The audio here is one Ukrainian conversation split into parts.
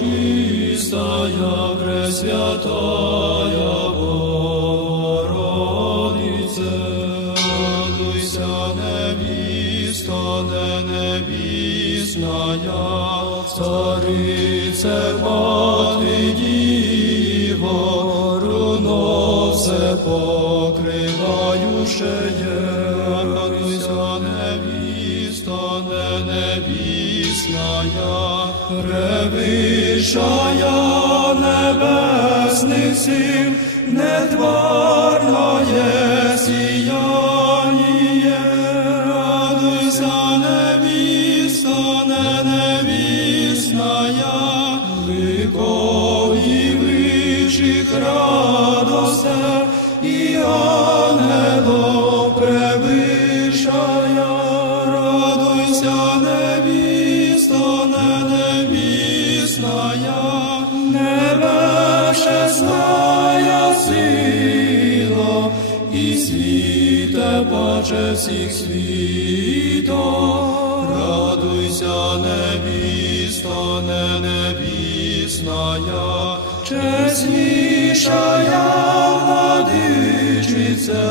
пречистая, пресвятая Богородице, радуйся, невіста, не невісная, царице, мати діво, руно все покриваючеє, превишая небесних сил, нетварное сияние, радуйся, невіста, не невісная, ликов і вищих радостей, і ангелов і світе паче всіх світом, радуйся, невіста, не невісная, чеснішая владичице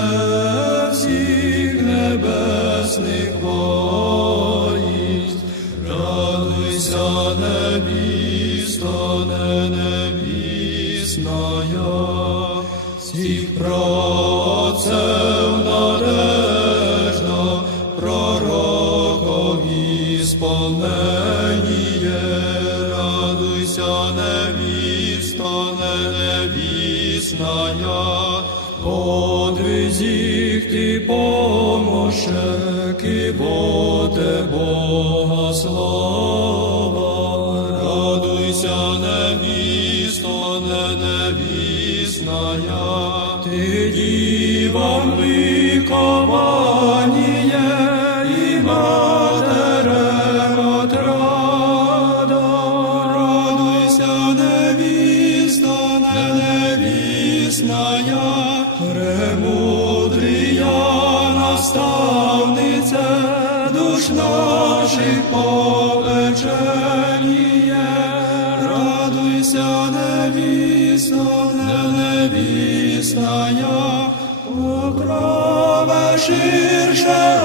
всіх небесних воїнств, радуйся, невіста, не невісная, всіх працев надежда, пророкові сповненіє, радуйся, невіста, не невісная, подвизіх ти помощек, і буде Бога слава, радуйся, невіста, не невісная, і матерем отрада, радуйся, невіста, не невісная, премудрія наставниця, душ наших попеченіє, радуйся, невіста, не невісная, покрове ширше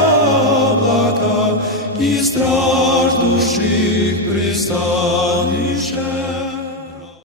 облака, і страж душі пристав.